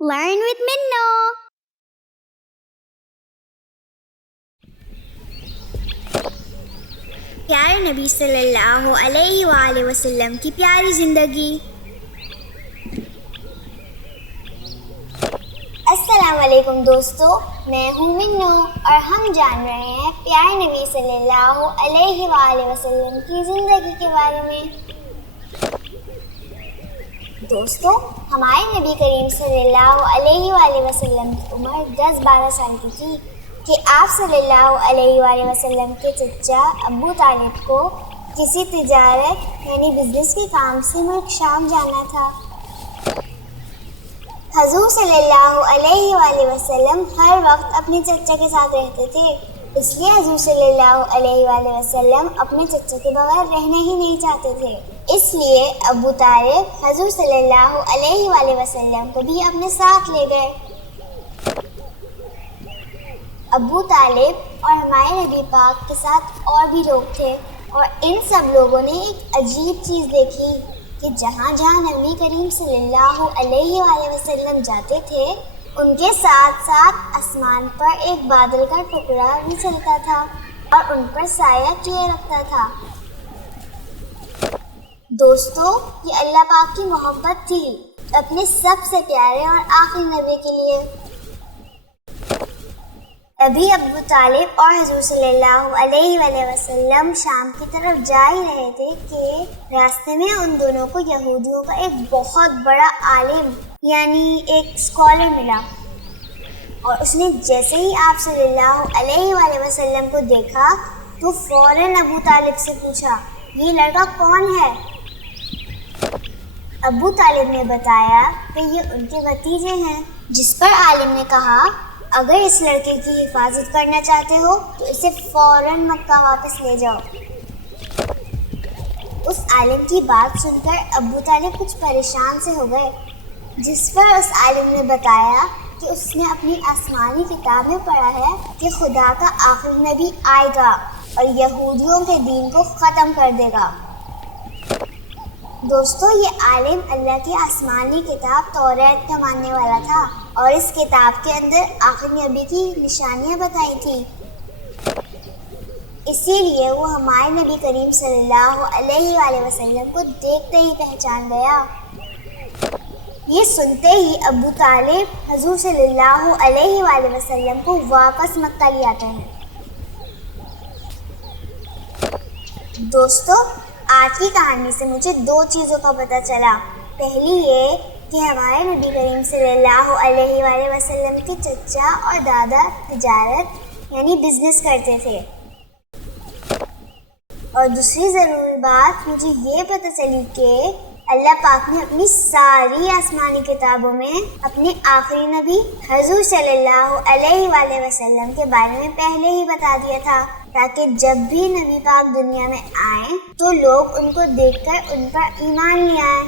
Learn with Minno. प्यारे नबी सल्लल्लाहु अलैहि वसल्लम की प्यारी ज़िंदगी। अस्सलाम वालेकुम दोस्तों, मैं हूँ मिन्नो और हम जान रहे हैं प्यारे नबी सल्लल्लाहु अलैहि वसल्लम की ज़िंदगी के बारे में। दोस्तों, हमारे नबी करीम सल्लल्लाहु अलैहि वसल्लम की उम्र 10-12 साल की थी कि आप सल्लल्लाहु अलैहि वसल्लम के चचा अबू तालिब को किसी तिजारत यानी बिजनेस के काम से मुल्क शाम जाना था। हजूर सल्लल्लाहु अलैहि वसल्लम हर वक्त अपने चचा के साथ रहते थे, इसलिए हजूर सल्लल्लाहु अलैहि वसल्लम अपने चचा के बगैर रहना ही नहीं चाहते थे। इसलिए अबू तालिब हजूर सल्लल्लाहु अलैहि वसल्लम को भी अपने साथ ले गए। अबू तालिब और हमारे नबी पाक के साथ और भी लोग थे और इन सब लोगों ने एक अजीब चीज़ देखी कि जहाँ जहाँ नबी करीम सल्लल्लाहु अलैहि वसल्लम जाते थे, उनके साथ साथ आसमान पर एक बादल का टुकड़ा भी चलता था और उन पर साया किए रखता था। दोस्तों, ये अल्लाह पाक की मोहब्बत थी अपने सबसे प्यारे और आखिरी नबी के लिए। अभी अबू तालिब और हजूर सल्लल्लाहु अलैहि वसल्लम शाम की तरफ जा ही रहे थे कि रास्ते में उन दोनों को यहूदियों का एक बहुत बड़ा आलिम यानी एक स्कॉलर मिला और उसने जैसे ही आप सल्लल्लाहु अलैहि वसल्लम को देखा तो फौरन अबू तालिब से पूछा, ये लड़का कौन है? अबू तालिब ने बताया कि ये उनके भतीजे हैं, जिस पर आलिम ने कहा, अगर इस लड़के की हिफाजत करना चाहते हो तो इसे फौरन मक्का वापस ले जाओ। उस आलिम की बात सुनकर अबू तालिब कुछ परेशान से हो गए, जिस पर उस आलिम ने बताया कि उसने अपनी आसमानी किताब में पढ़ा है कि खुदा का आखिरी नबी आएगा और यहूदियों के दीन को ख़त्म कर देगा। दोस्तों, ये आलिम अल्लाह की आसमानी किताब तौरात का मानने वाला था और इस किताब के अंदर आखिरी नबी की निशानियां बताई थी। इसीलिए वो हमारे नबी करीम सल्लल्लाहु अलैहि वसल्लम को देखते ही पहचान गया। ये सुनते ही अबू तालिब हजूर सल्लल्लाहु अलैहि वसल्लम को वापस मक्का ले आते हैं। दोस्तों, आज की कहानी से मुझे दो चीज़ों का पता चला। पहली ये कि हमारे नबी करीम सल्लल्लाहु अलैहि वसल्लम के चचा और दादा तिजारत यानी बिजनेस करते थे, और दूसरी ज़रूरी बात मुझे ये पता चली कि अल्लाह पाक ने अपनी सारी आसमानी किताबों में अपने आखिरी नबी हजूर सल्लल्लाहु अलैहि वसल्लम के बारे में पहले ही बता दिया था, ताकि जब भी नबी पाक दुनिया में आए तो लोग उनको देखकर उन पर ईमान ले आए।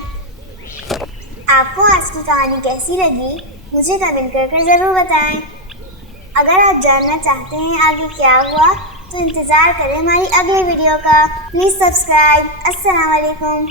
आपको आज की कहानी कैसी लगी मुझे कमेंट करके ज़रूर बताएं। अगर आप जानना चाहते हैं आगे क्या हुआ तो इंतज़ार करें हमारी अगले वीडियो का। Please subscribe. अस्सलाम वालेकुम।